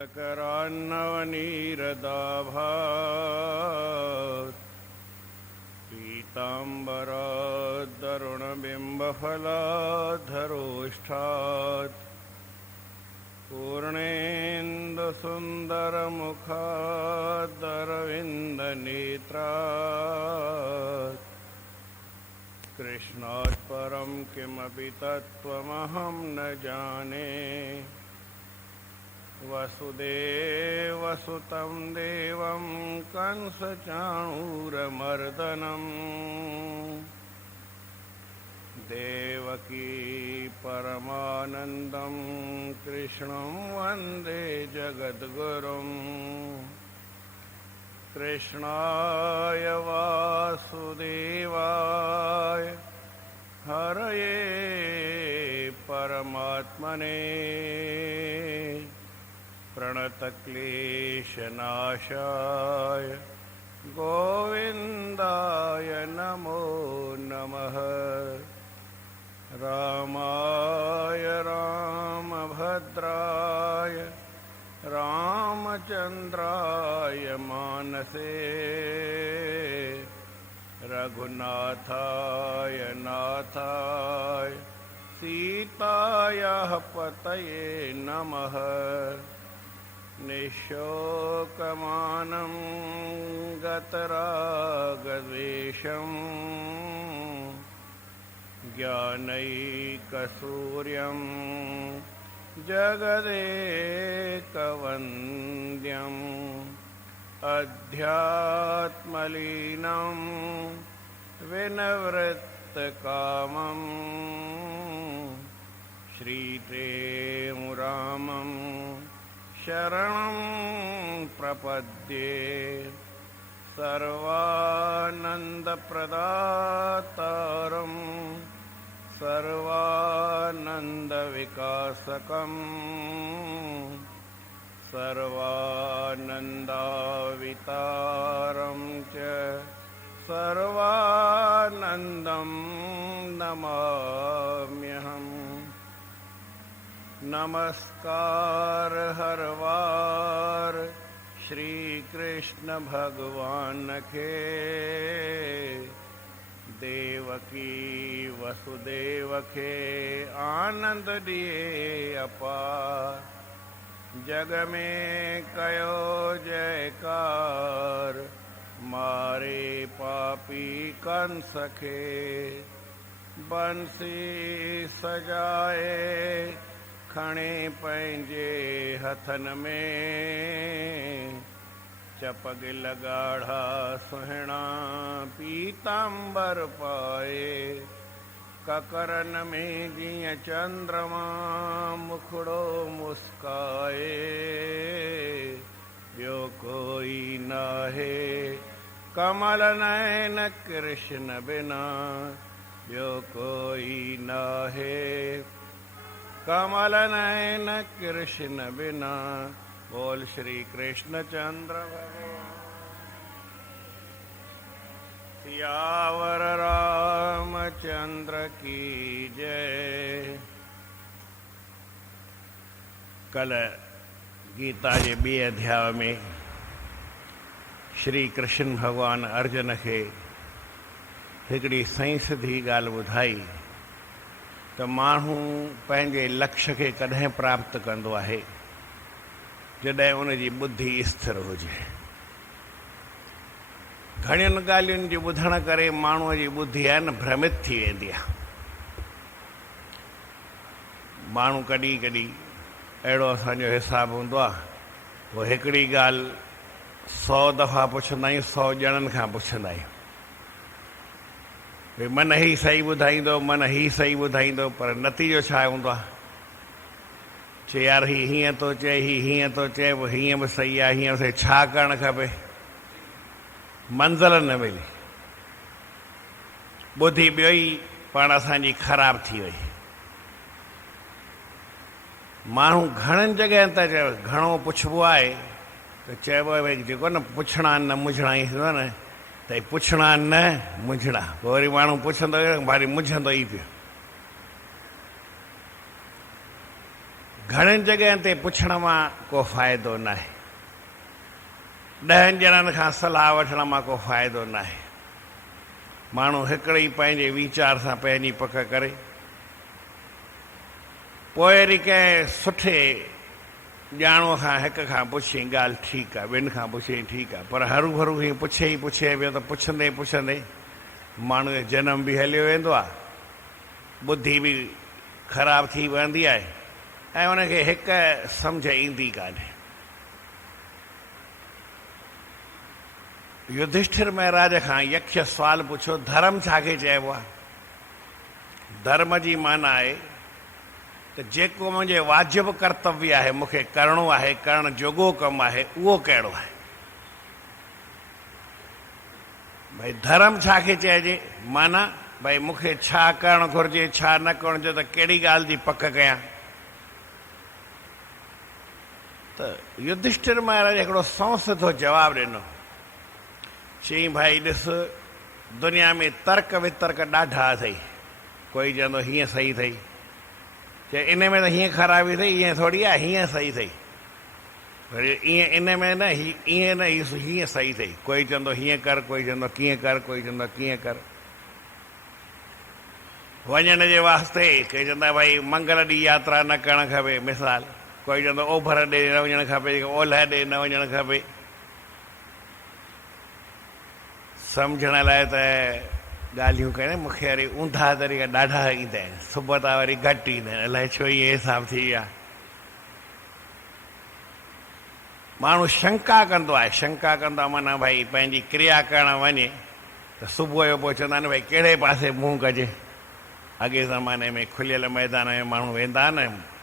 करान्नवनीरदाभात् पीताम्बरादरुणबिम्बफलाधरोष्ठात् पूर्णेन्दुसुन्दरमुखादरविन्दनेत्रात् कृष्णात् परं किमपि तत्त्वमहं न जाने। वसुदेवसुतं देवं कंसचाणूरमर्दनं देवकी परमानन्दं कृष्णं वन्दे जगद्गुरुं। कृष्णाय वासुदेवाय हरये परमात्मने प्रणतक्लेशनाशाय गोविन्दाय नमो नमः। रामाय रामभद्राय रामचन्द्राय मानसे रघुनाथाय नाथाय सीतायाः पतये नमः। निःशोकमानं गतरागद्वेषं ज्ञानैकसूर्यं जगदेकवन्द्यम् अध्यात्मलीनं विनवृत्तकामं श्रीप्रेमरामं शरणं प्रपद्ये। सर्वानन्दप्रदातारं सर्वानन्दविकासकं सर्वानन्दावितारं च सर्वानन्दं नमाम्यहम्। नमस्कार हर वार श्री कृष्ण भगवान के देवकी वसुदेव के आनंद दिए अपार। जग में कयो जयकार मारे पापी कंस के बंसी सजाए खणे पंहिंजे हथन में चपग लगाढ़ा सुहिणा पीतांबर पाए। ककरन में जीअं चंद्रमा मुखड़ो मुस्काए। ॿियो कोई नाहे कमल नयन कृष्ण बिना। ॿियो कोई नाहे कमल नयन कृष्ण बिना। बोल श्री कृष्ण चंद्र भगवान सियावर रामचंद्र की जय। कल गीता जे ॿिए अध्याय में श्री कृष्ण भगवान अर्जुन खे हिकिड़ी सही सिधी ॻाल्हि ॿुधाई त माण्हू पंहिंजे लक्ष्य खे कॾहिं प्राप्त कंदो आहे जॾहिं उनजी बुद्धि स्थिर हुजे। घणियुनि ॻाल्हियुनि जे ॿुधण करे माण्हूअ जी बुद्धि आहे न भ्रमित थी वेंदी आहे। माण्हू कॾहिं कॾहिं अहिड़ो असांजो हिसाबु हूंदो आहे पोइ हिकिड़ी ॻाल्हि 100 दफ़ा पुछंदा आहियूं, 100 ॼणनि खां पुछंदा आहियूं भई मन ही सही ॿुधाईंदो, मन ही सही ॿुधाईंदो, पर नतीजो छा हूंदो आहे? चए यार ही हीअं थो चए, ही हीअं थो चए, पोइ हीअं बि सही आहे, हीअं बि छा करणु खपे? मंज़िल न मिली, ॿुधी ॿियो ई पाण असांजी ख़राबु थी वई। माण्हू घणनि जॻहियुनि ते चयो घणो पुछिबो आहे त चइबो आहे भई जेको न पुछणा न मुझणा ई थींदो न त पुछणा न मुझणा। पोइ वरी माण्हू पुछंदो वरी मुझंदो ई पियो। घणनि जॻहियुनि ते पुछण मां को फ़ाइदो न आहे, 10 ॼणनि खां सलाह वठण मां को फ़ाइदो न आहे। माण्हू हिकिड़े ई पंहिंजे वीचार सां पंहिंजी पक करे, पोइ वरी कंहिं सुठे ॼाणूअ खां हिक खां पुछी ॻाल्हि ठीकु आहे, ॿिनि खां पुछी ठीकु आहे, पर हरू भरू हीअं पुछे ई पुछे पियो त पुछंदे पुछंदे माण्हू जो जनम बि हलियो वेंदो आहे, बुद्धि बि ख़राबु थी वेंदी आहे ऐं उनखे हिकु सम्झ ईंदी कान्हे। युधिष्ठिर महाराज खां यक्ष सुवाल पुछो, धर्म छाखे चइबो आहे? धर्म जी माना आहे त जेको मुंहिंजे वाजिबु कर्तव्य आहे, मूंखे करिणो आहे, करण जोॻो कमु आहे, उहो कहिड़ो आहे? भई धर्म छाखे चइजे? माना भई मूंखे छा करणु घुरिजे, छा न करणु घुरिजे, त कहिड़ी ॻाल्हि जी पक कयां? त युधिष्ठिर महाराज हिकिड़ो संसिधो जवाबु ॾिनो, चई भाई ॾिस, दुनिया में तर्क वितर्क ॾाढा अथई। कोई चवंदो हीअं सही अथई, चए इन में त हीअं ख़राबी अथई, ईअं थोरी आहे, हीअं सही अथई, वरी ईअं इन में न ईअं न हीअं सही अथई। कोई चवंदो हीअं कर, कोई चवंदो कीअं कर, कोई चवंदो कीअं कर। वञण जे वास्ते कोई चवंदा भाई मंगल ॾींहुं यात्रा न करणु खपे, मिसाल। कोई चवंदो ओभर ॾे न वञणु खपे, ओलह ॾे न वञणु खपे। सम्झण लाइ त ॻाल्हियूं कनि, मूंखे वरी ऊंधा तरीक़ा ॾाढा ईंदा आहिनि, सुबुह वरी घटि ईंदा आहिनि, अलाए छो ईअं हिसाबु थी विया। माण्हू शंका कंदो आहे, शंका कंदो आहे माना भई पंहिंजी क्रिया करणु वञे त सुबुह जो पोइ चवंदा आहिनि भई कहिड़े पासे मुंहुं कजे। अॻे ज़माने में खुलियल मैदान में माण्हू वेंदा न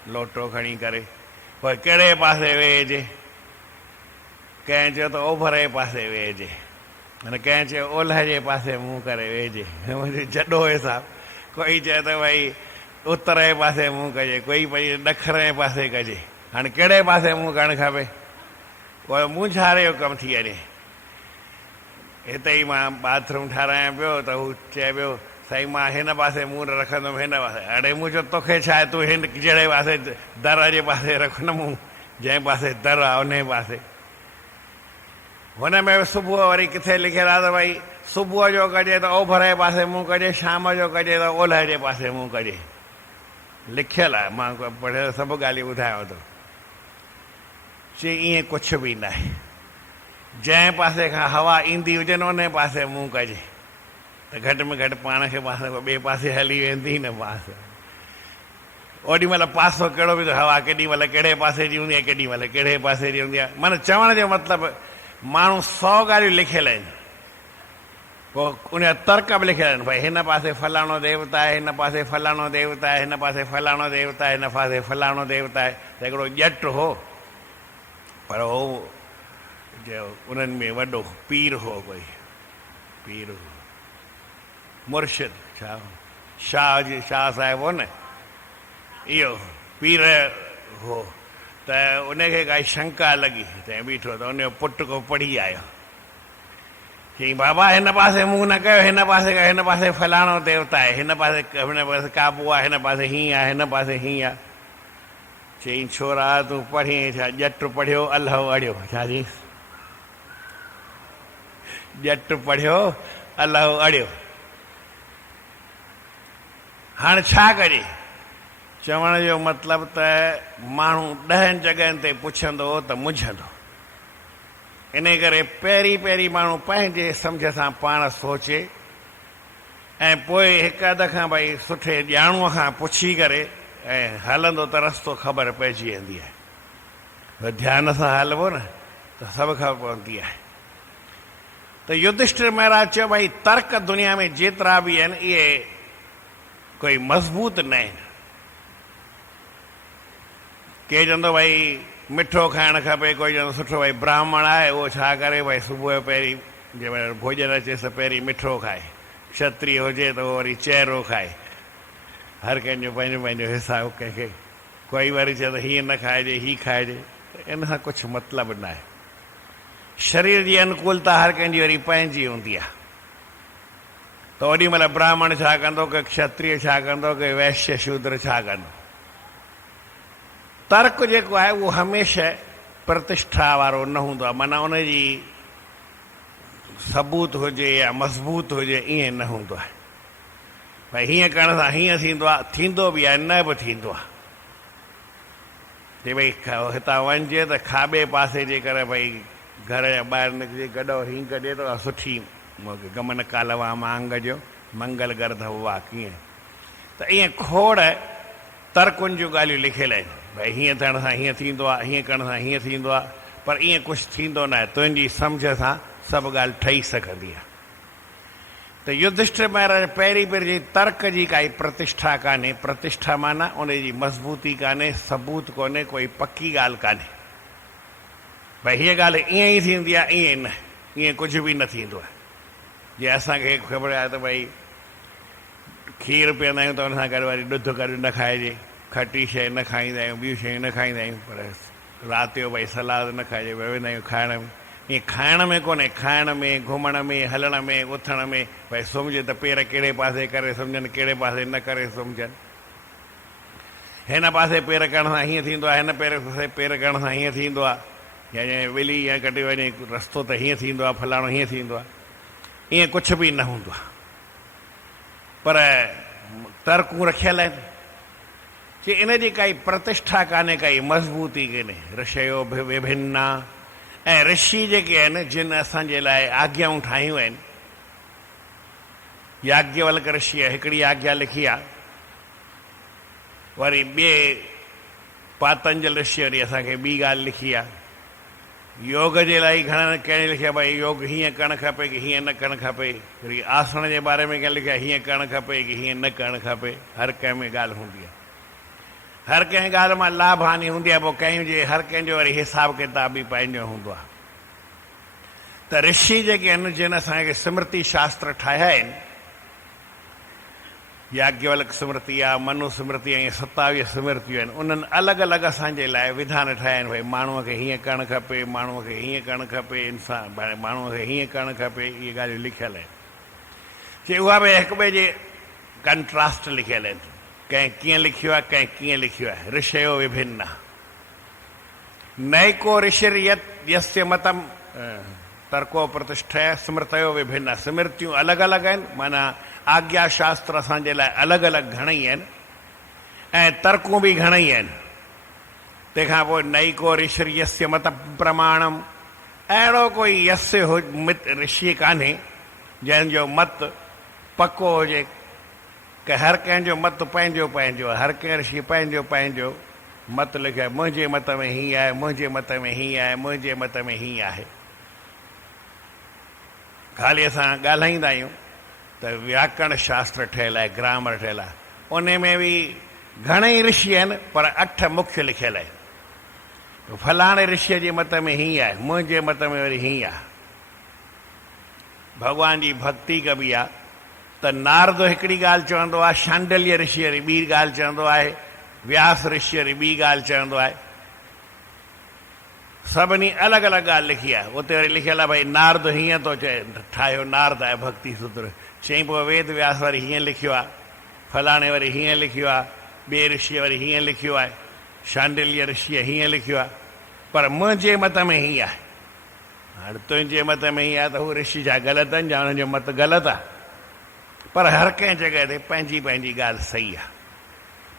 लोटो खणी करे, पोइ कहिड़े पासे वेहिजे। कंहिं चयो त ओभर जे पासे वेहिजे, माना कंहिं चयो ओलह जे पासे मुंहुं करे वेहिजे, मुंहिंजो जॾो हिसाबु। कोई चए त भई उत्तर जे पासे मुंहुं कजे, कोई भई ॾखण जे पासे कजे। हाणे कहिड़े पासे मुंहुं करणु खपे? पोइ मुंझारे जो कमु थी वञे। हिते ई मां बाथरूम ठारायां पियो त हू चए पियो साईं मां हिन पासे मुंहुं रखंदुमि, हिन पासे। हाणे मूं चयो तोखे छा आहे, तूं हिन जहिड़े पासे दर जे पासे रख न मुंहुं, जंहिं पासे दर आहे उन पासे। हुन में सुबुह वरी किथे लिखियलु आहे त भई सुबुह जो कजे त ओभर जे पासे मुंहुं कजे, शाम जो कजे त ओलह जे पासे मुंहुं कजे। लिखियलु आहे, मां पढ़ियल सभु ॻाल्हियूं ॿुधायांव थो। चई ईअं कुझु बि न आहे, जंहिं पासे खां हवा ईंदी हुजे न उन पासे मुंहुं कजे त घटि में घटि पाण खे पासे ॿिए पासे हली वेंदी न पास। ओॾी महिल पासो कहिड़ो बि हवा केॾी महिल कहिड़े पासे जी हूंदी आहे, केॾी महिल कहिड़े पासे जी हूंदी आहे। माना चवण जो मतिलबु माण्हू 100 ॻाल्हियूं लिखियल आहिनि, पोइ उन जा तर्क बि लिखियल आहिनि। भई हिन पासे फलाणो देवता आहे, हिन पासे फलाणो देवता आहे, हिन पासे फलाणो देवता आहे, हिन पासे फलाणो देवता आहे। त हिकिड़ो ॼट हो, पर हो जो उन्हनि में वॾो पीर हो, कोई पीर हो, मुर्शिद छा शाह जी शाह साहिब हो न, इहो पीर हो। त उनखे काई शंका लॻी त बीठो त उनजो पुटु को पढ़ी आयो, चई बाबा हिन पासे मुंहुं न कयो, हिन पासे कयो, हिन पासे फलाणो देवता आहे, हिन पासे काबू आहे, हिन पासे हीअं आहे, हिन पासे हीअं आहे। चई छोरा तूं पढ़ी छा? ॼट पढ़ियो अल्लाह अड़ियो। छा चई? ॼट पढ़ियो अल्लाह अड़ियो। हाणे छा कजे? चवण जो मतिलबु त माण्हू 10 जॻहियुनि ते पुछंदो त मुंझंदो। इन करे पहिरीं पहिरीं माण्हू पंहिंजे सम्झ सां पाण सोचे ऐं पोइ हिकु अध खां भई सुठे ॼाणूअ खां पुछी करे ऐं हलंदो त रस्तो ख़बर पइजी वेंदी आहे। ध्यान सां हलबो न त सभु ख़बर पवंदी आहे। त युधिष्ठिर महाराज चयो भई तर्क दुनिया में जेतिरा बि आहिनि इहे कोई मज़बूत न आहिनि। के चवंदो भई मिठो खाइणु खपे, कोई चवंदो सुठो भई ब्राह्मण आहे उहो छा करे भई सुबुह जो पहिरीं जंहिंमहिल भोजन अचेसि त पहिरीं मिठो खाए, क्षत्रिय हुजे त उहो वरी चहिरो खाए। हर कंहिंजो पंहिंजो पंहिंजो हिसाबु कंहिंखे। कोई वरी चए त हीअं न खाइजे, हीअ खाइजे, इन सां कुझु मतिलबु न आहे। शरीर जी अनुकूलता हर कंहिंजी वरी पंहिंजी हूंदी आहे। त ओॾी महिल ब्राह्मण छा कंदो, की क्षत्रिय छा कंदो, की वैश्य शूद्र छा कंदो। तर्क जेको आहे उहो हमेशह प्रतिष्ठा वारो न हूंदो आहे, माना उनजी सबूत हुजे या मज़बूत हुजे ईअं न हूंदो आहे। भई हीअं करण सां हीअं थींदो आहे, थींदो बि आहे, न बि थींदो आहे। जे भई हितां वञिजे त खाॿे पासे जे करे भई घर जा ॿाहिरि निकिजे, गॾो हीअं कजे त सुठी गमन कालवा मांग जो मंगल गर्धव वा कीअं, त ईअं खोड़ तर्कुनि जूं ॻाल्हियूं लिखियलु आहिनि। भई हीअं थियण सां हीअं थींदो आहे, हीअं करण सां हीअं थींदो आहे, पर ईअं कुझु थींदो न आहे, तुंहिंजी सम्झ सां सभु ॻाल्हि ठही सघंदी आहे। त युधिष्ठिर महाराज पहिरीं पहिरीं तर्क जी काई प्रतिष्ठा कान्हे, प्रतिष्ठा माना उनजी मज़बूती कान्हे, सबूत कोन्हे, कोई पकी ॻाल्हि कान्हे। भई हीअ ॻाल्हि ईअं ई थींदी आहे, ईअं न, ईअं कुझु बि न थींदो आहे। जीअं असांखे ख़बर आहे त भई खीरु पीअंदा आहियूं त हुन सां गॾु वरी ॾुध गॾु न खाइजे, खटी शइ न खाईंदा आहियूं, ॿियूं शयूं न खाईंदा आहियूं, पर राति जो भई सलाद न खाइजे, वेंदा आहियूं खाइण में। ईअं खाइण में कोन्हे, खाइण में, घुमण में, हलण में, उथण में, भई सुम्हिजे त पेर कहिड़े पासे करे सुम्हजनि, कहिड़े पासे न करे सुम्हजनि। हिन पासे पेर करण सां हीअं थींदो आहे, हिन पासे पेर करण सां हीअं थींदो आहे, या जीअं ॿिली या कटे वञे रस्तो त हीअं थींदो आहे, फलाणो हीअं थींदो आहे, ईअं कुझु बि न हूंदो आहे। पर तर्कूं रखियल आहिनि कि इनजी काई प्रतिष्ठा कान्हे, काई मज़बूती कान्हे। ऋषयो विभिन्न, ऐं ऋषि जेके आहिनि जिन असांजे लाइ आज्ञाऊं ठाहियूं आहिनि, याज्ञवल्क ऋषिअ हिकिड़ी आज्ञा लिखी आहे, वरी ॿिए पातंजल ऋषि वरी असांखे ॿी ॻाल्हि लिखी आहे। योग जे लाइ घणनि कंहिं लिखिया भई योग हीअं करणु खपे कि हीअं न करणु खपे, वरी आसन जे बारे में कंहिं लिखिया हीअं करणु खपे कि हीअं न करणु खपे। हर कंहिं में ॻाल्हि हूंदी आहे, हर कंहिं ॻाल्हि मां लाभ हानि हूंदी आहे, पोइ कंहिंजे हर कंहिंजो वरी हिसाब किताब बि पंहिंजो हूंदो आहे। त ऋषि जेके आहिनि जिन असांखे स्मृति शास्त्र ठाहिया आहिनि, याज्ञवल्क स्मृति आहे, मनु स्मृति आहे, 27 स्मृतियूं आहिनि, उन्हनि अलॻि अलॻि असांजे लाइ विधान ठाहिया आहिनि। भई माण्हूअ खे हीअं करणु खपे, माण्हूअ खे हीअं करणु खपे, इंसान माण्हूअ खे हीअं करणु खपे, इहे ॻाल्हियूं लिखियलु आहिनि। कि उहा बि हिक ॿिए जे कंट्रास्ट लिखियलु आहिनि, कंहिं कीअं लिखियो आहे, कंहिं कीअं लिखियो आहे। ऋषयो विभिन्न नैको ऋषिर् यस्य मतम तर्को प्रतिष्ठा स्मृतयो विभिन्न। स्मृतियूं अलॻि अलॻि आहिनि, माना आज्ञा शास्त्र असांजे लाइ अलॻि अलॻि घणेई आहिनि, ऐं तर्कूं बि घणेई आहिनि। तंहिंखां पोइ नैको ऋषिर् यस्य मत प्रमाणम, अहिड़ो कोई यस्य ऋषि कान्हे जंहिंजो मत पको हुजे, कि हर कंहिंजो मत पंहिंजो पंहिंजो, हर कंहिं ऋषि पंहिंजो पंहिंजो मत लिखियो, मुंहिंजे मत में हीअं आहे, मुंहिंजे मत में हीअं आहे, मुंहिंजे मत में हीअं आहे। ख़ाली असां ॻाल्हाईंदा आहियूं त व्याकरण शास्त्र ठहियलु आहे, ग्रामर ठहियलु आहे, उन में बि घणेई ऋषि आहिनि, पर 8 मुख्य लिखियलु आहिनि। फलाणे ऋषिअ जे मत में हीअं आहे, मुंहिंजे मत में वरी हीअं आहे। भॻवान जी भक्ति कबी आहे त नारद हिकिड़ी ॻाल्हि चवंदो आहे, शांडल्य ऋषि वरी ॿी ॻाल्हि चवंदो आहे, व्यास ऋषि वरी ॿी ॻाल्हि चवंदो आहे। सभिनी अलॻि अलॻि ॻाल्हि लिखी आहे। उते वरी लिखियलु आहे भई नारद हीअं थो चए, ठाहियो नारद आहे भक्ति सूत्र। चई पोइ वेद व्यास वरी हीअं लिखियो आहे, फलाणे वरी हीअं लिखियो आहे, ॿिए ऋषिअ वरी हीअं लिखियो आहे, शांडिल्य ऋषिअ हीअं लिखियो आहे, पर मुंहिंजे मत में हीअं आहे। हाणे तुंहिंजे मत में हीअं आहे त हू ऋषि छा ग़लति आहिनि, या हुननि जो मत ग़लति आहे? पर हर कंहिं जॻह ते पंहिंजी पंहिंजी ॻाल्हि सही आहे।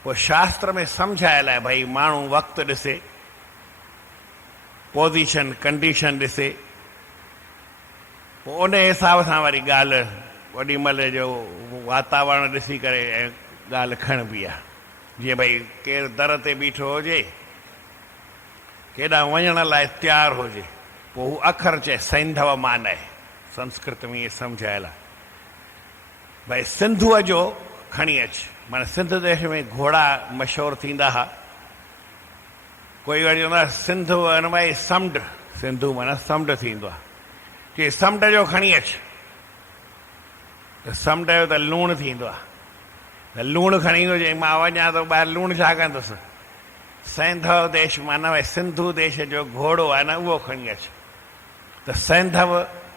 पोइ शास्त्र में सम्झायल आहे भई माण्हू वक़्तु ॾिसे, पोज़ीशन कंडीशन ॾिसे, पोइ उन हिसाब सां वरी ॻाल्हि ओॾी महिल जो वातावरण ॾिसी करे ऐं ॻाल्हि खणबी आहे। जीअं भई केरु दर ते बीठो हुजे, केॾांहुं वञण लाइ तयारु हुजे, पोइ हू अखर चए सैंधव मान आहे, संस्कृत में इहे सम्झायल आहे। भई सिंधूअ जो खणी अचु, माना सिंध देश में घोड़ा मशहूरु थींदा हुआ। कोई वरी चवंदो आहे सिंधु हिन में समुंड, सिंधु माना समुंड थींदो आहे, कि समुंड जो खणी अचु, त समुंड जो त लूणु थींदो आहे, त लूणु खणी ईंदो। चई मां वञा त ॿाहिरि लूणु छा कंदुसि? सैंधव देश माना भई सिंधु देश जो घोड़ो आहे न, उहो खणी अचु। त सैंधव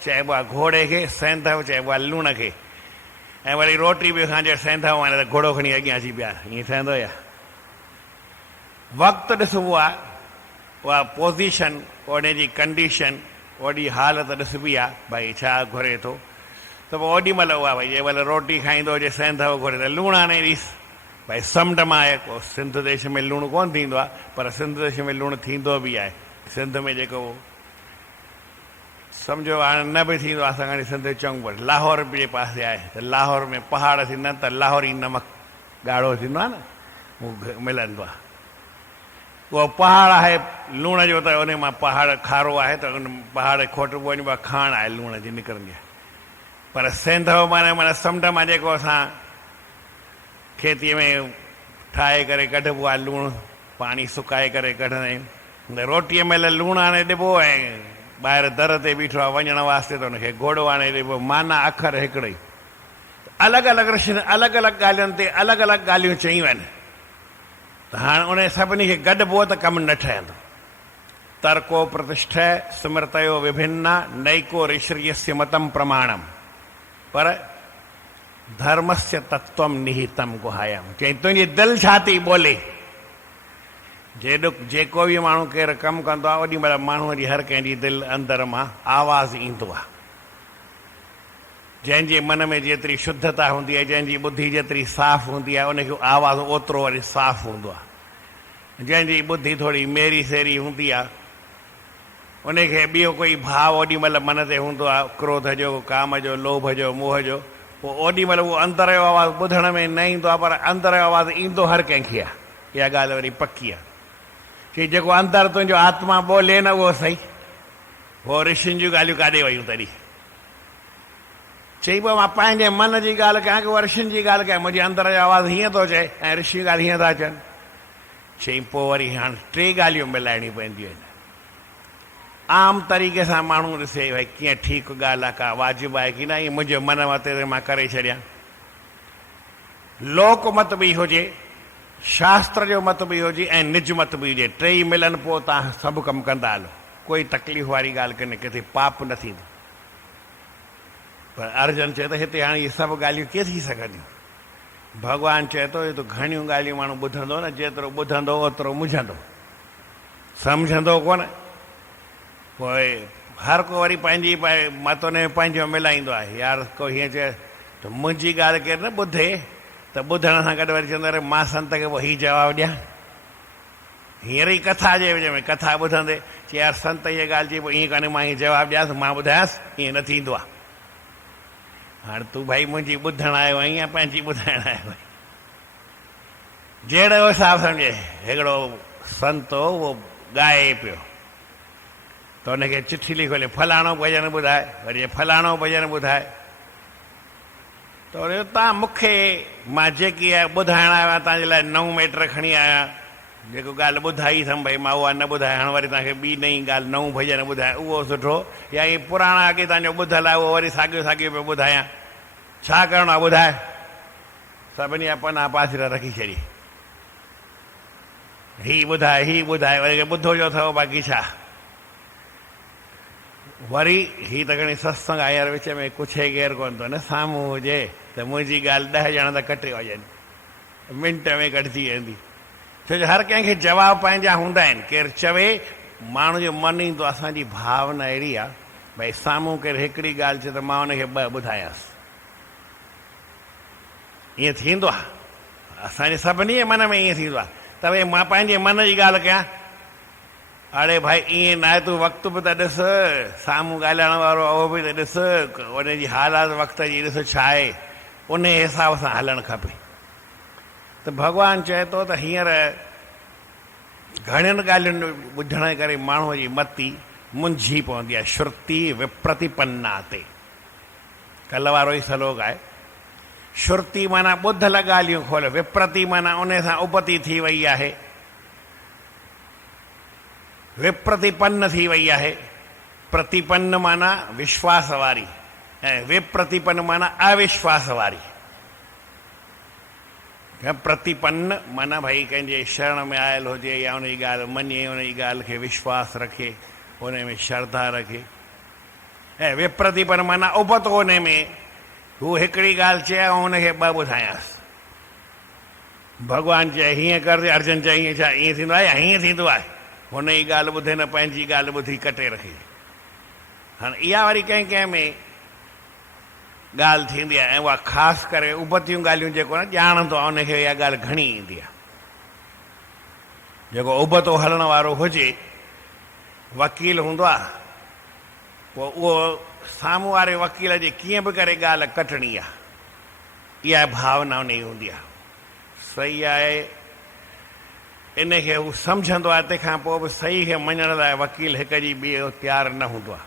चइबो आहे घोड़े खे, सैंधव चइबो आहे लूण खे। ऐं वरी रोटी बि खाइजे सैंधव, हाणे त घोड़ो खणी अॻियां अची पिया, ईअं ठहंदो या? वक़्तु ॾिसबो आहे, उहा पोज़ीशन, उन जी कंडीशन, ओॾी हालत ॾिसबी आहे भई छा घुरे थो, त पोइ ओॾी महिल उहा भई जंहिं रोटी खाईंदो हुजे सेंधव घुरे त लूणु आणे ॾिस। भई समुंड मां आहे, को सिंध देश में लूणु कोन थींदो आहे, पर सिंध देश में लूणु थींदो बि आहे। सिंध में जेको सम्झो हाणे न बि थींदो आहे, असां सिंध चऊं पर लाहौर जे पासे आहे, त लाहौर में पहाड़ थींदा आहिनि, त लाहौरी नमक ॻाढ़ो थींदो आहे न, उहो मिलंदो आहे। उहो पहाड़ आहे लूण जो, त उन मां पहाड़ खारो आहे, त उन पहाड़ खोटबो वञिबो आहे, खाण आहे लूण जी निकिरंदी आहे। पर सेंधव माना समुंड मां जेको असां खेतीअ में ठाहे करे कढिबो आहे लूणु, पाणी सुकाए करे कढंदा आहियूं, रोटीअ महिल लूणु आणे ॾिबो ऐं ॿाहिरि दर ते बीठो आहे वञण वास्ते त हुनखे घोड़ो आणे ॾिबो, माना अखर हिकिड़ो ई। अलॻि अलॻि ऋषियुनि अलॻि अलॻि ॻाल्हियुनि ते अलॻि अलॻि ॻाल्हियूं चयूं आहिनि, त हाणे उन सभिनी खे गॾिबो त कमु न ठहंदो। तर्को प्रतिष्ठ स्मृतयो विभिन्न नैको ऋषिर्यस्य मतम प्रमाणम पर धर्मस्य तत्वम निहितम गुहायम। चई तुंहिंजी दिलि छा थी ॿोले। जेको बि माण्हू केरु कमु कंदो आहे, ओॾी महिल माण्हूअ जी हर कंहिंजी दिलि अंदर मां आवाज़ु ईंदो आहे। जंहिंजे मन में जेतिरी शुद्धता हूंदी आहे, जंहिंजी ॿुधी जेतिरी साफ़ हूंदी आहे, उनखे आवाज़ु ओतिरो वरी साफ़ हूंदो आहे। जंहिंजी ॿुधी थोरी मेरी सेरी हूंदी आहे, उनखे ॿियो कोई भाव ओॾी महिल मन ते हूंदो आहे, क्रोध जो, काम जो, लोभ जो, मोह जो, पोइ ओॾी महिल उहो अंदर जो आवाज़ु ॿुधण में न ईंदो आहे, पर अंदर जो आवाज़ु ईंदो हर कंहिंखे आहे। इहा ॻाल्हि वरी पकी आहे कि जेको अंदरि तुंहिंजो आत्मा ॿोले न उहो सही। उहो ऋषियुनि जूं ॻाल्हियूं काॾे वयूं तॾहिं चई पियो मां पंहिंजे मन जी ॻाल्हि कयां की उहा ऋषियुनि जी ॻाल्हि कयां, मुंहिंजे अंदर जो आवाज़ु हीअं थो चए ऐं ऋषि ॻाल्हि हीअं था चवनि। चई पोइ वरी हाणे टे ॻाल्हियूं मिलाइणियूं पवंदियूं आहिनि। आम तरीक़े सां माण्हू ॾिसे भई कीअं ठीकु ॻाल्हि आहे, का वाजिबु आहे की न, ईअं मुंहिंजे मन मथे ते मां करे छॾियां। लोकमत बि हुजे, शास्त्र जो मत बि हुजे ऐं निज मत बि हुजे, टई मिलनि पोइ तव्हां सभु कमु कंदा हलो, कोई तकलीफ़ वारी ॻाल्हि कोन्हे, किथे पाप न थींदो। पर अर्जन चए थो हिते हाणे इहे सभु ॻाल्हियूं कीअं थी सघंदियूं। भॻवानु चए थो त घणियूं ॻाल्हियूं माण्हू ॿुधंदो न, जेतिरो ॿुधंदो ओतिरो मुझंदो, सम्झंदो कोन। पोइ हर को वरी पंहिंजी मत उन में पंहिंजो मिलाईंदो आहे। यार को हीअं चए त मुंहिंजी ॻाल्हि केरु न ॿुधे, त ॿुधण सां गॾु वरी चवंदो अरे मां संत खे पोइ हीउ जवाबु ॾियां। हींअर ई कथा जे विच में कथा ॿुधंदे चई यार संत हीअ ॻाल्हि चई, पोइ ईअं कान्हे मां हीअं जवाबु ॾियांसि, मां ॿुधायांसि, ईअं न थींदो आहे। हाणे तूं भाई मुंहिंजी ॿुधण आयो आहीं या पंहिंजी ॿुधाइण आयो आहीं, जहिड़ो हिसाबु सम्झे। हिकिड़ो संत हो, उहो ॻाए पियो, त हुनखे चिठी लिखो फलाणो भॼन ॿुधाए, वरी फलाणो भॼन ॿुधाए, त वरी तव्हां मूंखे मां जेकी आहे ॿुधाइण आयो आहियां तव्हांजे लाइ 9 मीटर खणी आहियां, जेको ॻाल्हि ॿुधाई अथमि भई मां उहा न ॿुधाए, हाणे वरी तव्हांखे ॿी नई ॻाल्हि 9 भॼन ॿुधाए, उहो सुठो, या ईअं पुराणा अॻे तव्हांजो ॿुधल आहे उहो वरी साॻियो साॻियो पियो ॿुधायां, छा करिणो आहे ॿुधाए। सभिनी जा पना पासीरा रखी छॾी, हीउ ॿुधाए हीउ ॿुधाए, वरी ॿुधो जो अथव बाक़ी छा। वरी हीअ त खणी सत्संग आहे यार, विच में कुझु केरु कोन थो न साम्हूं हुजे त मुंहिंजी ॻाल्हि 10 ॼणा त कटे वञनि, मिंट में कटिजी वेंदी। छो जो हर कंहिंखे जवाब पंहिंजा हूंदा आहिनि। केरु चवे माण्हू जो मन ईंदो, असांजी भावना अहिड़ी आहे भई साम्हूं केरु हिकिड़ी ॻाल्हि चए त मां हुनखे 2 ॿुधायांसि, ईअं थींदो आहे। असांजे सभिनी जे मन में ईअं थींदो आहे त भई मां पंहिंजे मन जी ॻाल्हि कयां। अड़े भाई ईअं न आहे, तूं वक़्तु बि त ॾिस, साम्हूं ॻाल्हाइण वारो उहो बि त ॾिस, उनजी हालात वक़्त जी ॾिस छा आहे, उन हिसाब सां हलणु खपे। त भॻवानु चए थो त हींअर घणियुनि ॻाल्हियुनि ॿुधण जे करे माण्हूअ जी मती मुंझी पवंदी आहे। श्रुति विप्रतिपन्ना ते कल्ह वारो ई सलोक आहे। श्रुति माना ॿुधल ॻाल्हियूं खोल, विप्रति माना उन सां उपति थी वई आहे, विप्रतिपन्न थी वई आहे। प्रतिपन्न माना विश्वास वारी ऐं विप्रतिपन्न माना अविश्वास वारी। प्रतिपन्न माना भई कंहिंजे शरण में आयल हुजे या उन जी ॻाल्हि मञे, उन जी ॻाल्हि खे विश्वास रखे, उन में श्रद्धा रखे। ऐं विप्रतिपन्न माना उबतो, उन में हू हिकिड़ी ॻाल्हि चए ऐं हुनखे 2 ॿुधायांसि। भॻवानु चए हीअं कर, अर्जुन चए हीअं छा ईअं थींदो आहे या हीअं थींदो आहे? हुन जी ॻाल्हि ॿुधे न पंहिंजी ॻाल्हि ॿुधी कटे रखे। हाणे इहा वरी कंहिं कंहिं में ॻाल्हि थींदी आहे, ऐं उहा ख़ासि करे उबतियूं ॻाल्हियूं जेको न ॼाणंदो आहे उनखे इहा ॻाल्हि घणी ईंदी आहे। जेको उबतो हलण वारो हुजे, वकील हूंदो आहे, पोइ उहो साम्हूं वारे वकील जी कीअं बि करे ॻाल्हि कटणी आहे, इहा भावना उन जी हूंदी आहे। सही आहे, इनखे हू सम्झंदो आहे, तंहिंखां पोइ बि सही खे मञण लाइ वकील हिक जी ॿियो तयारु न हूंदो आहे।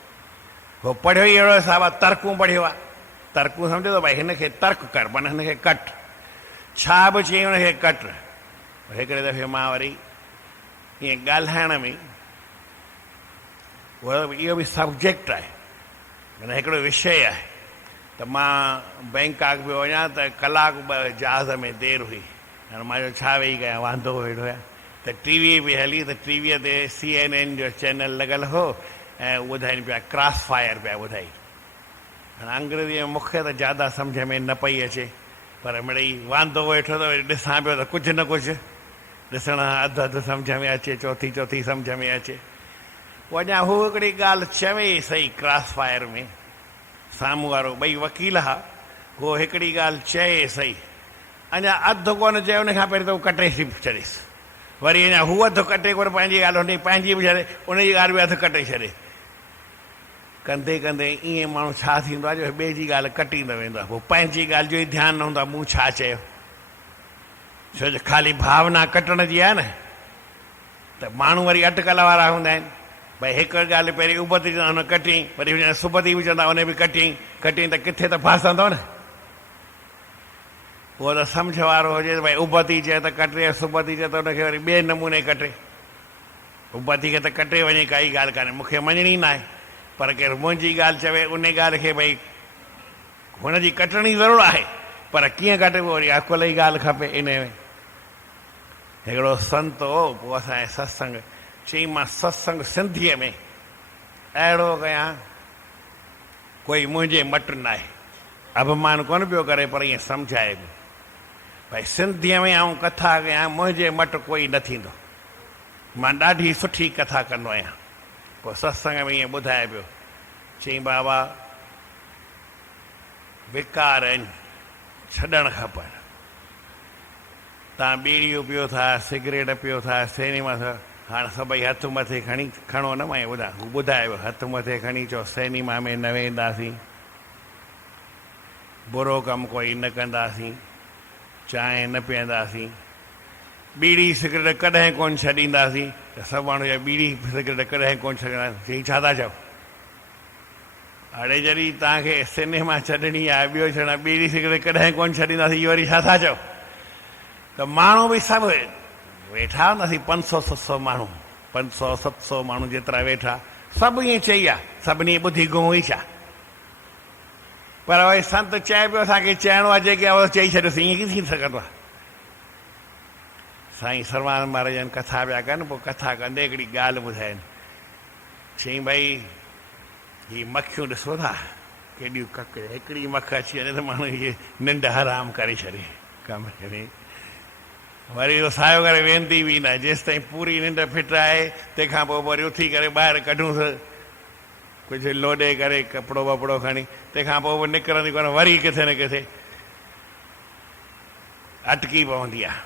उहो पढ़ियो ई अहिड़ो हिसाबु आहे, तर्कूं पढ़ियो आहे, तर्कूं सम्झो त भई हिनखे तर्क कर, माना हिनखे कट, छा बि चई हुनखे कट। हिकिड़े दफ़े मां वरी ईअं ॻाल्हाइण में, इहो बि सब्जेक्ट आहे, माना हिकिड़ो विषय आहे, त मां बैंकाक पियो वञा त कलाकु ॿ जहाज़ में देरि हुई। हाणे मां चयो छा वेही कयां, वांदो वेठो आहियां, त टीवी बि हली, त टीवीअ ते CNN जो चैनल लॻल हो ऐं ॿुधाइनि पिया, क्रॉस फायर पिया ॿुधाई। हाणे अंग्रेज़ीअ में मूंखे त ज्यादा सम्झ में न पई अचे, पर मिड़ई वांदो वेठो त वरी ॾिसां पियो त कुझु न कुझु ॾिसण अधु अधु सम्झ में अचे, चौथी चौथी सम्झ में अचे। पोइ अञा हू हिकिड़ी ॻाल्हि चवे सही, क्रॉस फायर में साम्हूं वारो ॿई वकील हुआ, उहो हिकिड़ी ॻाल्हि चए सही, अञा अधु कोन चयो, उनखां पहिरीं त हू कटे छॾेसि, वरी अञा हू अधु कटे कोन पंहिंजी ॻाल्हि, हुनजी पंहिंजी बि छॾे, उनजी ॻाल्हि बि अधु कटे छॾे। कंदे कंदे ईअं माण्हू छा थींदो आहे, जो ॿिए जी ॻाल्हि कटींदो वेंदो आहे, पोइ पंहिंजी ॻाल्हि जो ई ध्यानु न हूंदो आहे, मूं छा चयो। छो जो ख़ाली भावना कटण जी आहे न, त माण्हू वरी अटकल वारा हूंदा आहिनि। भई हिकु ॻाल्हि पहिरीं उबती चवंदा हुन कटियईं, वरी सुबती बि चवंदा उन बि कटियईं त किथे त फासंदो न। उहो त सम्झ वारो हुजे त भई उबती चए त कटे, सुबती चए त उनखे वरी ॿिए नमूने कटे। उबती खे त कटे वञे, काई ॻाल्हि कान्हे, मूंखे मञणी न आहे, पर केरु मुंहिंजी ॻाल्हि चवे उन ॻाल्हि खे भई हुनजी कटणी ज़रूरु आहे, पर कीअं कटिबो वरी अकुल जी ॻाल्हि खपे। इन में हिकिड़ो संत हो, पोइ असांजे सत्संग चई, मां सत्संग सिंधीअ में अहिड़ो कयां कोई मुंहिंजे मटु न आहे, अभिमान कोन पियो करे, पर ईअं सम्झाए पियो भई सिंधीअ में आऊं कथा कयां, मुंहिंजे मटु कोई न थींदो, मां ॾाढी सुठी कथा कंदो आहियां। पोइ सत्संग में ईअं ॿुधाए पियो, चई बाबा विकार आहिनि, छॾणु खपनि। तव्हां बीड़ियूं पियो था, सिगरेट पियो था, सिनेमा था, हाणे सभई हथु मथे खणो न, मां ॿुधायो हथु मथे खणी चओ सिनेमा में न वेंदासीं, बुरो कमु कोई न कंदासीं, चांहि न पीअंदासीं, बीड़ी सिगरेट कॾहिं कोन छॾींदासीं। त सभु माण्हू चयो बीड़ी सिगरेट कॾहिं कोन छॾींदासीं। चई छा था चओ? हाणे जॾहिं तव्हांखे सिनेमा छॾणी आहे, ॿियो छॾणु, बीड़ी सिगरेट कॾहिं कोन छॾींदासीं, इहो वरी छा था चओ? त माण्हू बि सभु वेठा हूंदासीं, 500-700 माण्हू, 500-700 माण्हू जेतिरा वेठा, सभु ईअं चई आहे, सभिनी ॿुधी गुम हुई छा? पर वरी संत चए पियो असांखे चइणो आहे, जेके आहे चई छॾियोसीं, ईअं कीअं थी सघंदो आहे? साईं सर्वानंद महाराजन कथा पिया कनि, पोइ कथा कंदे हिकिड़ी ॻाल्हि ॿुधाइनि, चई भई हीअ मखियूं ॾिसो था केॾियूं ककड़ियूं, हिकिड़ी मख अची वञे त माण्हू इहे निंड हराम करे छॾे कमरे में, वरी उहो सायो करे वेंदी बि न, जेसि ताईं पूरी निंड फिट आहे, तंहिंखां पोइ वरी उथी करे ॿाहिरि कढूंसि कुझु लोॾे करे कपिड़ो वपिड़ो खणी, तंहिंखां पोइ उहा निकिरंदी कोन, वरी किथे न किथे अटकी पवंदी आहे,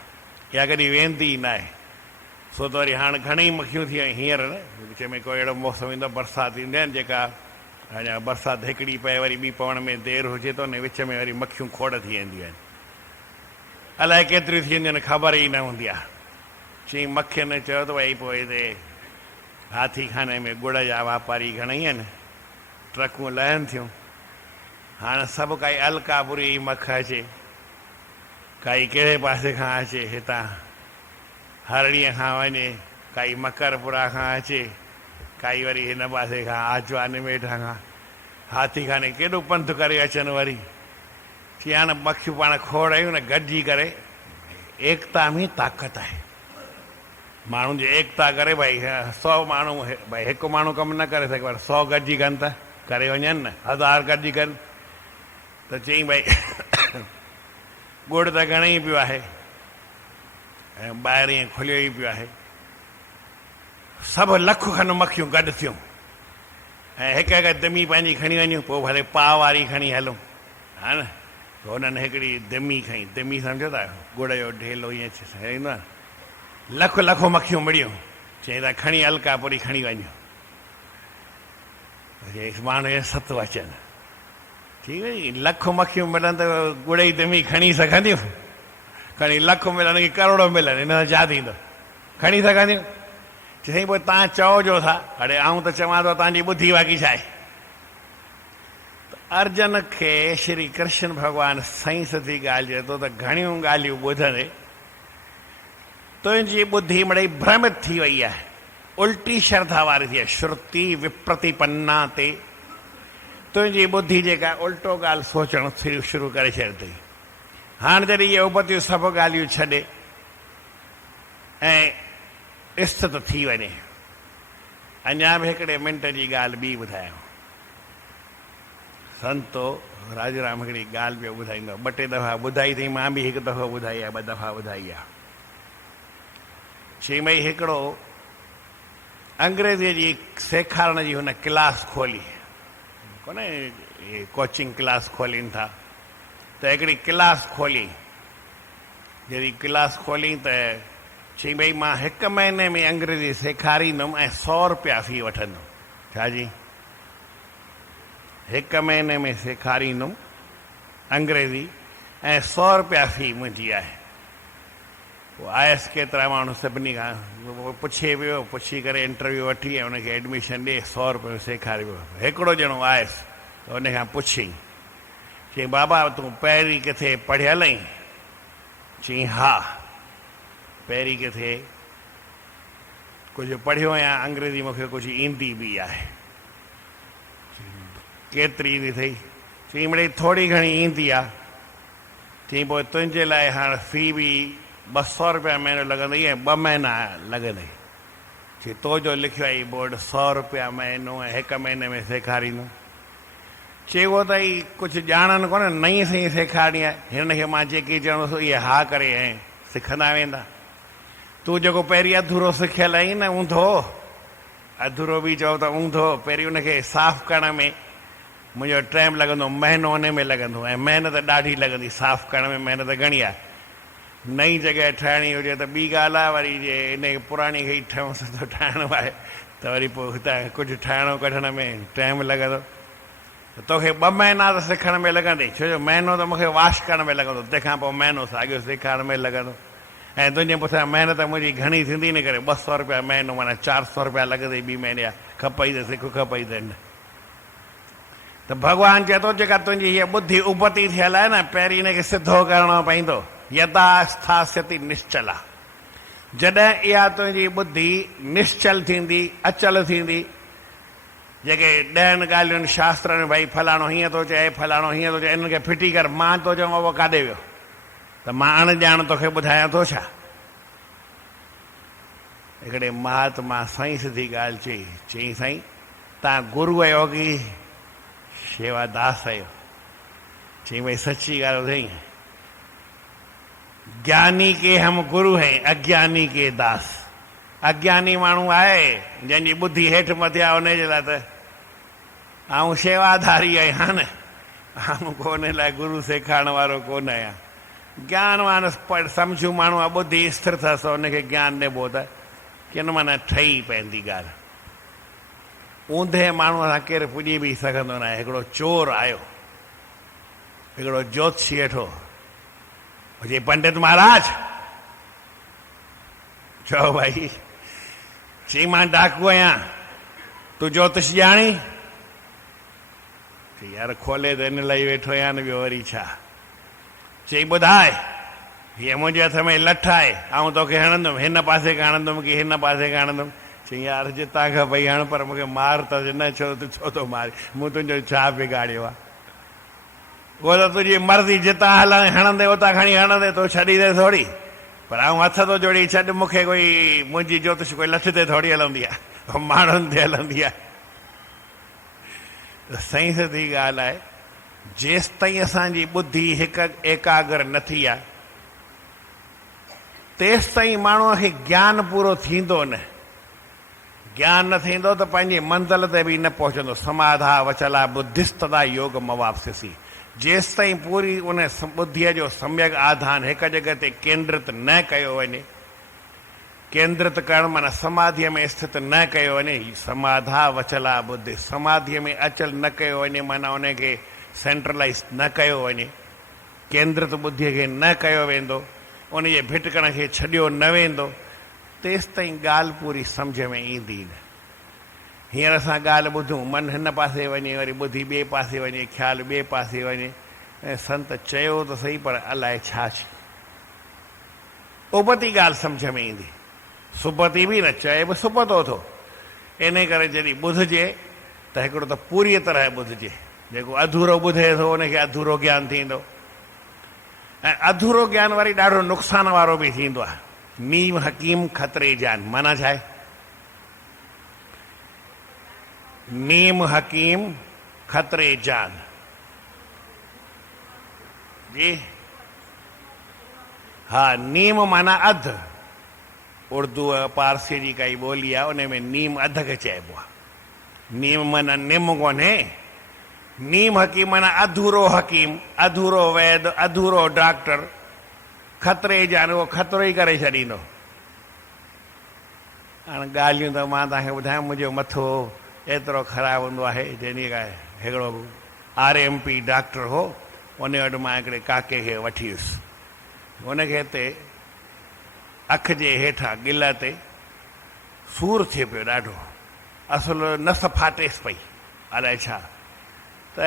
या कॾहिं वेंदी न आहे। छो त वरी हाणे घणेई मखियूं थी वियूं हींअर न, विच में कोई अहिड़ो मौसम ईंदो आहे, बरसाति ईंदियूं आहिनि, जेका अञा बरसाति हिकिड़ी पए वरी ॿी पवण में देरि हुजे त उन विच में वरी मखियूं खोड़ थी वेंदियूं आहिनि, अलाए केतिरियूं थी वेंदियूं आहिनि, ख़बर ई न हूंदी आहे। चई मखियुनि चयो त भई पोइ हिते हाथी खाने में गुड़ जा वापारी घणेई आहिनि, ट्रकूं लहनि थियूं, हाणे सभु काई अलकापुरी मख अचे, काई कहिड़े पासे खां अचे, हितां हरड़ीअ खां वञे, काई मकरपुरा खां अचे, काई वरी हिन पासे खां आजवा निमेठा खां, हाथी खाने केॾो पंधु करे अचनि वरी। चई हाणे मखियूं पाण खोड़ आहियूं न, गॾिजी करे, एकता में ताक़त आहे, माण्हुनि जी एकता करे, भई 100 माण्हू, भई हिकु माण्हू कमु न करे सघे, पर 100 गॾिजी कनि त करे वञनि न, 1000 गॾिजी कनि त चई भई गुड़ त घणेई पियो आहे, ऐं ॿाहिरि ईअं खुलियो ई पियो आहे। सभु लख खनि मखियूं गॾु थियूं ऐं हिकु हिकु दिमी पंहिंजी खणी वञूं, पोइ भले पाव वारी खणी हलूं, हा न। त हुननि हिकिड़ी दिमी खई, दिमी सम्झो था, गुड़ जो ढेलो ईअं ईंदो आहे, लख लखो मखियूं मिड़ियूं, चई था खणी हल्का पूरी खणी वञूं। माण्हू इहे सत अचनि, ठीकु आहे, लख मखियूं मिलनि त गुड़ जी दिमी खणी सघंदियूं, खणी लख मिलनि की करोड़ो मिलनि, हिन सां छा थींदो, खणी सघंदियूं। चई पोइ तव्हां चओ जो था, अड़े आऊं त चवां थो तव्हांजी ॿुधी बाक़ी छा आहे। अर्जन खे श्री कृष्ण भॻवानु साईं सधी ॻाल्हि चए थो त घणियूं ॻाल्हियूं ॿुधंदे तुंहिंजी ॿुधी मिड़ई भ्रमित थी वई आहे, उल्टी श्रद्धा वारी थी आहे, श्रुति विप्रतिपन्ना ते तुंहिंजी ॿुधी जेका उल्टो ॻाल्हि सोचणु शुरू करे छॾियई। हाणे जॾहिं इहे उबतियूं सभु ॻाल्हियूं छॾे ऐं स्थित थी वञे, अञा बि हिकिड़े मिंट जी ॻाल्हि ॿी ॿुधायां। संतो राजूराम हिकिड़ी ॻाल्हि पियो ॿुधाईंदो, ॿ टे दफ़ा ॿुधाई अथई, मां बि हिकु दफ़ो ॿुधाई आहे, ॿ दफ़ा ॿुधाई आहे। चई भई हिकिड़ो अंग्रेज़ीअ जी सेखारण जी हुन क्लास खोली, कोन्हे कोचिंग क्लास खोलीनि था, त हिकिड़ी क्लास खोली। जॾहिं क्लास खोली त चई भई मां 1 महीने में अंग्रेज़ी सेखारींदुमि ऐं 100 रुपया फी वठंदुमि। छा जी? 1 महीने में सेखारींदुमि अंग्रेज़ी ऐं 100 रुपया फी मुंहिंजी आहे। पोइ आयसि केतिरा माण्हू सभिनी खां पुछे पियो, पुछी करे इंटरव्यू वठी ऐं हुनखे एडमिशन ॾे, 100 रुपयो सेखारे पियो। हिकिड़ो ॼणो आयसि त हुन खां पुछी, चई बाबा तूं पहिरीं किथे पढ़ियल आहीं? चई हा पहिरीं किथे कुझु पढ़ियो आहियां, अंग्रेज़ी मूंखे कुझु ईंदी बि आहे। केतिरी ईंदी अथई? चई मिड़ई थोरी घणी ईंदी आहे। चई पोइ तुंहिंजे लाइ हाणे फी बि 200 रुपया महीनो लॻंदई ऐं 2 महीना लॻंदई। चई तो जो लिखियो आहे बोर्ड 100 रुपया महीनो ऐं 1 महीने में सेखारींदो। चई उहो त कुझु ॼाणनि कोन, नई सही सेखारणी आहे, हिन खे मां जेकी चवंदुसि इहे हा करे ऐं सिखंदा वेंदा। तूं जेको पहिरीं अधूरो सिखियल आहीं न, ऊंधो अधूरो बि चओ त ऊंधो, पहिरीं उनखे साफ़ु करण में मुंहिंजो टाइम लॻंदो, महीनो उन में लॻंदो ऐं महिनत ॾाढी लॻंदी, साफ़ु करण में महिनत घणी आहे। नई जॻह ठाहिणी हुजे त ॿी ॻाल्हि आहे, वरी जे इन पुराणी खे ई ठहिणो ठाहिणो आहे त वरी पोइ हितां कुझु ठाहिणो कढण में टाइम लॻंदो। त तोखे 2 महीना त सिखण में लॻंदई, छो जो महीनो त मूंखे वाश करण में लॻंदो, तंहिंखां पोइ महीनो साॻियो सेखारण में लॻंदो ऐं तुंहिंजे पुठियां महिनत मुंहिंजी घणी थींदी इन करे 200 रुपया महीनो, माना 400 रुपया लॻंदई ॿी महीने जा। खपई त सिख, खपई त न। त भॻवानु चए थो जेका तुंहिंजी हीअ ॿुधी उबती थियल आहे न, पहिरीं हिनखे सिधो करणो पवंदो। यदा स्थास्यति निश्चला, जॾहिं इहा तुंहिंजी ॿुधी निश्चल थींदी, अचल थींदी, जेके 10 ॻाल्हियुनि शास्त्रनि में भई फलाणो हीअं थो चए, फलाणो हीअं थो चए, इन्हनि खे फिटी कर, मां थो चवां उहो काॾे वियो, त मां अणॼाण तोखे ॿुधायां थो छा। हिकिड़े महात्मा साईं सिधी ॻाल्हि चई, चई साईं तव्हां गुरू आहियो की शेवादास आहियो? चई भई सची ॻाल्हि ॿुधाई, ज्ञानी के हम गुरु हैं, अज्ञानी के दास। अज्ञानी माण्हू आहे जंहिंजी ॿुधी हेठि मथे आहे, उनजे लाइ त आऊं शेवाधारी आहियां न, आऊं कोन लाइ गुरू सेखारण वारो कोन आहियां। ज्ञानवान सम्झू माण्हू आहे, ॿुधी स्थिर अथसि, हुनखे ज्ञान ॾिबो त किन माना ठही पवंदी ॻाल्हि। ऊंधे माण्हूअ सां केरु पुॼी बि सघंदो न आहे। हिकिड़ो चोर आयो, हिकिड़ो ज्योतिषी वेठो, जी पंडित महाराज, चओ भाई। चई मां डाकू आहियां, तूं ज्योतिष ॼाणी? चई यार खोले त इन लाइ वेठो आहियां न, ॿियो वरी छा। चई ॿुधाए, हीअ मुंहिंजे हथ में लठ आहे, ऐं तोखे हणंदुमि, हिन पासे खां हणंदुमि की हिन पासे खां हणंदुमि। चई यार जितां खां भई हण, पर मूंखे मार त न, छो त छो थो मारे, मूं तुंहिंजो छा बिगाड़ियो आहे। उहो त तुंहिंजी मर्ज़ी, जितां हणंदे उतां खणी हणंदे, तो छॾींदे थोरी, पर आऊं हथ थो जोड़ी छॾ, मूंखे कोई मुंहिंजी ज्योतिष कोई लठ ते थोरी हलंदी आहे, माण्हुनि ते हलंदी आहे। त साईं सिधी ॻाल्हि आहे, जेसि ताईं असांजी ॿुधी हिकु एकाग्र न थी आहे, तेसि ताईं माण्हूअ खे ज्ञान पूरो थींदो न। ज्ञान न थींदो त पंहिंजी मंज़िल ते बि न पहुचंदो। समाधा वचला बुद्धिस्तदा योग मवाप्स्यसि। जेसि ताईं पूरी उन बुद्धीअ जो सम्यक आधान हिकु जॻह ते केंद्रित न कयो वञे, केंद्रित करणु माना समाधिअ में स्थित न कयो वञे। समाधा वचला बुद्धि, समाधिअ में अचल न कयो वञे माना उनखे सेंट्रलाइज़ न कयो वञे, केंद्रित बुद्धीअ खे न कयो वेंदो, उन जे भिटकण खे छॾियो न वेंदो, तेसि ताईं ॻाल्हि पूरी सम्झ में ईंदी न। हींअर असां ॻाल्हि ॿुधूं, मन हिन पासे वञे, वरी ॿुधी ॿिए पासे वञे, ख़्यालु ॿिए पासे वञे, ऐं संत चयो त सही पर अलाए छा चई। उबती ॻाल्हि सम्झ में ईंदी, सुबती बि न, चए बि सुबतो थो। इन करे जॾहिं ॿुधिजे त हिकिड़ो त पूरीअ तरह ॿुधिजे। जेको अधूरो ॿुधे थो उनखे अधूरो ज्ञान थींदो, ऐं अधूरो ज्ञान वरी ॾाढो नुक़सान वारो बि थींदो आहे। नीम हकीम खतरे जान माना छा आहे? नीम हकीम खतरे जान जी। हा, नीम माना अध, उर्दू पारसी जी काई ॿोली आहे, उन में नीम अध खे चइबो आहे। नीम माना निम कोन्हे, नीम हकीम माना अधूरो हकीम, अधूरो वैद, अधूरो डॉक्टर। खतरे जान, उहो खतरो ई करे छॾींदो। हाणे ॻाल्हियूं त मां तव्हांखे ॿुधायां, मुंहिंजो मथो एतिरो ख़राबु हूंदो आहे। जंहिं का हिकिड़ो RMP डॉक्टर हो, उन वटि मां हिकिड़े काके खे वठी वियुसि। उनखे हिते अख जे हेठां गिल ते सूरु थिए पियो ॾाढो, असुलु नस फाटेसि पई, अलाए छा। त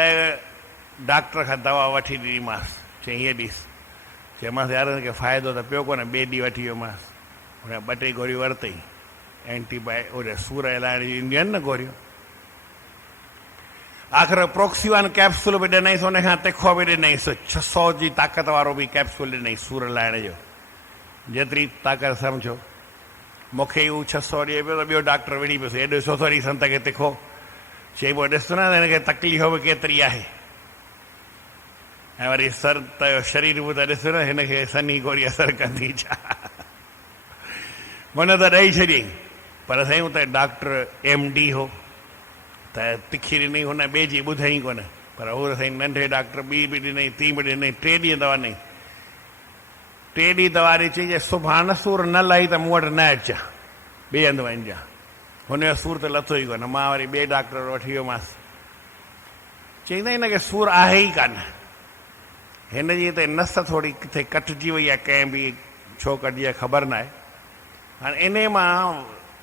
डॉक्टर खां दवा वठी ॾिनीमांसि, चई हीअ ॾिस। चयोमांसि यार हिनखे फ़ाइदो त पियो कोन। ॿिए ॾींहुं वठी वियोमांसि, हुन 2-3 गोरियूं वरितई, उन सूर हलाइण जी ईंदियूं आहिनि न गोरियूं। आख़िर प्रोक्सीवान कैप्सूल बि ॾिनईसि, उन खां तिखो बि ॾिनईसि, 600 जी ताक़त वारो बि कैप्सूल ॾिनईसि सूर हलाइण जो। जेतिरी ताक़त सम्झो, मूंखे ई हू 600 ॾिए पियो त ॿियो डॉक्टर विड़ी पियोसि, हेॾो छो थोरी संत खे तिखो। चई पोइ ॾिस न हिनखे तकलीफ़ बि केतिरी आहे, ऐं वरी संत जो शरीर बि त ॾिस न, हिनखे सनी गोरी असरु कंदी छा। हुन त ॾेई छॾियईं, पर साईं हू त डॉक्टर MD हो, त तिखी ॾिनई, हुन ॿिए जी ॿुधई कोन। पर हू साईं नंढे डॉक्टर ॿी बि ॾिनई, ती बि ॾिनई, 3 ॾींहं दवा ॾिनई। 3 ॾींहं दवा ॾेई चई जे सुभाणे सूर न लही त मूं वटि न अचां, ॿिए हंधि वञिजां। हुनजो सूर त लथो ई कोन। मां वरी ॿिए डॉक्टर वटि वठी वियोमांसि, चईंदा हिनखे सूरु आहे ई कान, हिन जी त नस थोरी किथे कटिजी वई आहे, कंहिं बि छो कटिजी आहे ख़बर न आहे। हाणे इन मां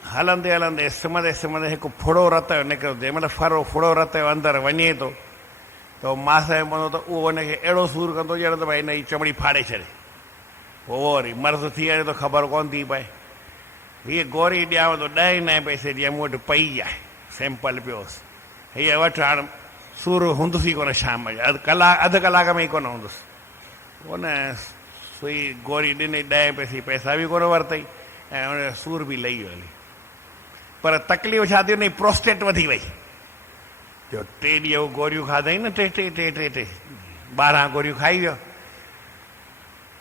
हलंदे हलंदे सिमंदे सिमंदे हिकु फुड़ो रत जो निकिरो। जंहिंमहिल फुड़ो रत जो अंदरि वञे थो त उहो मास में पवंदो त उहो हुनखे अहिड़ो सूरु कंदो ॼण त भई हिन जी चमड़ी फाड़े छॾे। पोइ वरी मर्ज़ थी वञे त ख़बर कोन थी पए। हीअ गोरी ॾियांव थो 10-9 पैसे जी, मूं वटि पई आहे, सैंपल पियोसि। हीअ वठि, हाणे सूरु हूंदुसि ई कोन शाम जो, अधु कलाक में ई कोन हूंदुसि। उन सुई गोरी ॾिनई 10 पैसे, पैसा बि कोन वरितई, ऐं उन सूरु बि लही वियो हली। पर तकलीफ़ छा थी, हुन जी प्रोस्टेट वधी वई। जो 3 ॾींहं गोरियूं खाधई न, 12 गोरियूं खाई वियो।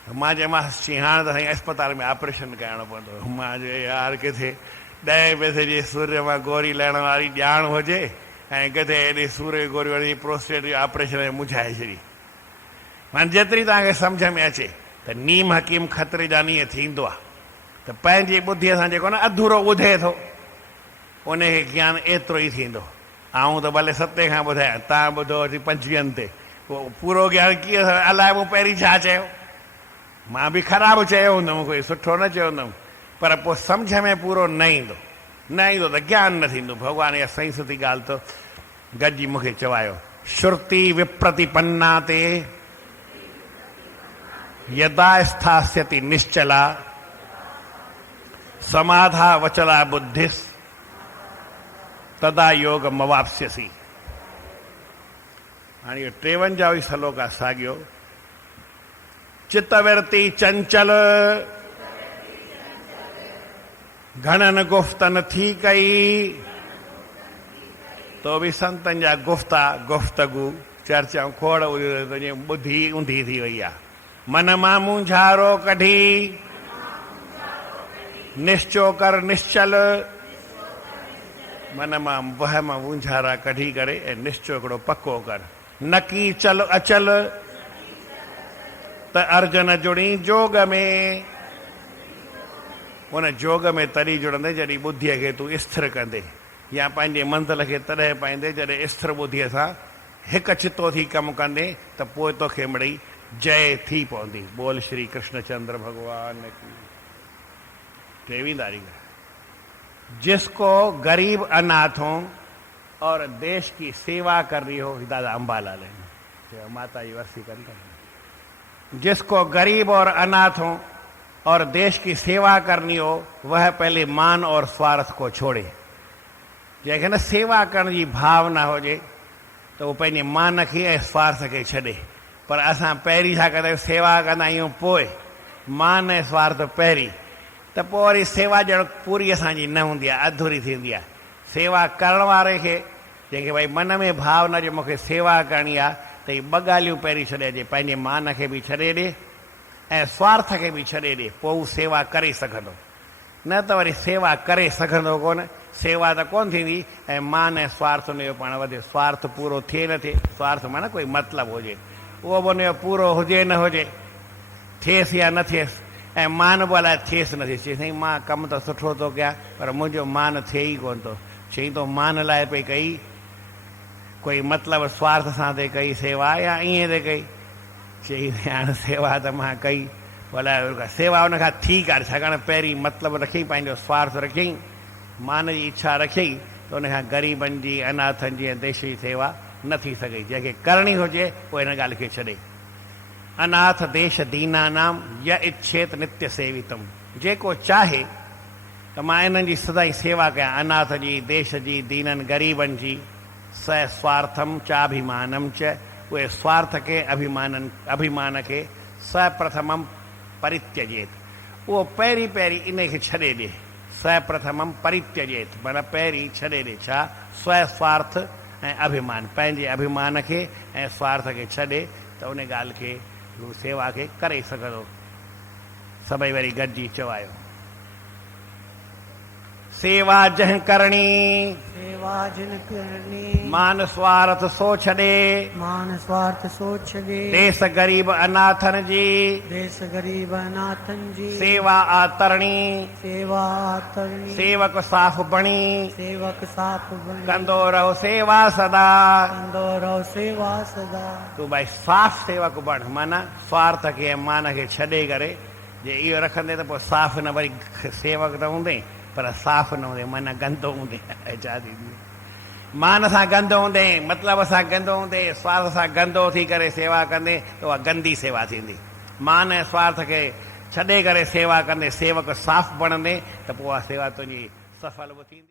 मां चयोमांसि, चई हाणे त साईं अस्पताल में ऑपरेशन करणो पवंदो। मां चयो यार किथे 10 पैसे जी सूर्य मां गोरी लहण वारी ॼाण हुजे, ऐं किथे हेॾी सूर जी गोरी वठी प्रोस्टेट जो ऑपरेशन में मुझाए छॾी। माना जेतिरी तव्हांखे सम्झ में अचे त नीम हकीम खतरे जान ईअं थींदो आहे त पंहिंजी ॿुद्धीअ सां जेको न अधूरो ॿुधे थो, उनखे ज्ञान एतिरो ई थींदो। आऊं त भले 7 खां ॿुधायां, तव्हां ॿुधो अची 25 ते, पोइ पूरो ज्ञान कीअं, अलाए मूं पहिरीं छा चयो। मां बि ख़राबु चयो हूंदुमि, कोई सुठो न चयो हूंदुमि, पर पोइ सम्झ में पूरो न ईंदो त ज्ञान न थींदो। भॻवानु इहा सही सुठी ॻाल्हि तो गॾिजी मूंखे चवायो, श्रुति विप्रतिपन्ना ते यदा स्थास्यति निश्चला समाधा वचला बुद्धिस तदा योग मवाप्स्यसि। हाणे इहो 53 श्लोक आहे साॻियो। चित्तवृत्ति चंचल घणनि गुफ़्तन थी कई, तो बि संतनि जा गुफ़्तगू चर्चाऊं खोड़ ॿुधी ऊंधी थी वई आहे। मन मां मुंझारो कढी निश्चो कर निश्चल, मन मां वहम वूंझारा कढी करे ऐं निश्चो हिकिड़ो पको कर। नकी चल अचल, त अर्जन जुड़ी जोग में। उन जोग में तॾहिं जुड़ंदे जॾहिं ॿुद्धीअ खे तूं स्थिर कंदे, या पंहिंजे मंज़िल खे तॾहिं पाईंदे जॾहिं स्थिर ॿुद्धीअ सां हिकु चितो थी कमु कंदे, त पोइ तोखे मिड़ई जय थी पवंदी। बोल श्री कृष्णचंद्र भगवान की। टेवीं तारीख़, जिसको गरीब अनाथों और देश की सेवा कर रही हो, दादा अंबालाल है, माता जी वर्षी कर। जिसको गरीब और अनाथों और देश की सेवा करनी हो, वह पहले मान और स्वार्थ को छोड़े। जंहिंखे न सेवा करण जी भावना हुजे त उहो पंहिंजे मान खे ऐं स्वार्थ खे छॾे। पर असां पहिरीं छा कंदा आहियूं, सेवा कंदा आहियूं पोइ, मान ऐं स्वार्थ पहिरीं, त पोइ वरी सेवा ॼण पूरी असांजी न हूंदी आहे, अधूरी थींदी आहे। सेवा करण वारे खे, जंहिंखे भई मन में भावना जो मूंखे सेवा करणी आहे, त हीअ ॿ ॻाल्हियूं पहिरीं छॾे ॾे, पंहिंजे मान खे बि छॾे ॾे ऐं स्वार्थ खे बि छॾे ॾे, पोइ हू सेवा करे सघंदो। न त वरी सेवा करे सघंदो कोन, सेवा त कोन थींदी ऐं मान ऐं स्वार्थ उनजो पाण वधे। स्वार्थ पूरो थिए न थिए, स्वार्थ माना कोई मतिलबु हुजे, उहो बि उनजो पूरो हुजे न हुजे, थिएसि या न थिएसि। ऐं मान बि अलाए थिएसि न थिएसि, चई साईं मां कमु त सुठो थो कयां पर मुंहिंजो मान थिए ई कोन थो। चई तो मान लाइ पई कई, कोई मतिलबु स्वार्थ सां ते कई सेवा या ईअं ते कई। चई हाणे सेवा त मां कई, अलाए सेवा उनखां ठीकु आहे, छाकाणि पहिरीं मतिलबु रखियईं, पंहिंजो स्वार्थ रखियईं, मान जी इच्छा रखियईं, त उनखां ग़रीबनि जी, अनाथनि जी ऐं देश जी सेवा न थी सघे। जंहिंखे करणी हुजे पोइ हिन ॻाल्हि खे छॾे। अनाथ देश दीना नाम य इच्छेत नित्य सेवितम। जेको चाहे त मां इन्हनि जी सदाई सेवा कयां, अनाथ जी, देश जी, दीननि ग़रीबनि जी, स स्वार्थम चाभिमानम च, उहे स्वार्थ खे अभिमान खे सप्रथमम परित्यजेत, उहो पहिरीं पहिरीं इन खे छॾे ॾे। सप्रथमम परित्यजेत माना पहिरीं छॾे ॾे, छा? स्व स्वार्थ ऐं अभिमान, पंहिंजे अभिमान खे ऐं स्वार्थ खे छॾे, त उन ॻाल्हि खे हू सेवा खे करे सघंदो। सभई वरी गॾिजी चवायो, सेवा जंहिं करणी, सेवा जिन करनी, मान स्वार्थ सो छॾे, मान स्वार्थ सो छॾे, देश ग़रीब अनाथन जी, देश गरीब अनाथन जी, सेवा आतरणी, सेवा आतरणी, सेवक साफ़ बणी, सेवक साफ बणी, कंदो रहो सेवा सदा। कंदो रहो सेवा सदा। तूं भाई साफ़ सेवक बण, माना स्वार्थ खे ऐं मान खे छॾे करे, जे इहो रखंदे त पोइ साफ़ न, वरी सेवक त हूंदे पर साफ़ न हूंदे, माना गंदो हूंदे। छा थींदी? मान सां गंदो हूंदे, मतिलब सां गंदो हूंदे, स्वार्थ सां गंदो थी करे सेवा कंदे त उहा गंदी सेवा थींदी। मान ऐं स्वार्थ खे छॾे करे सेवा कंदे, सेवक साफ़ बणंदे, त पोइ उहा सेवा तुंहिंजी सफल बि थींदी।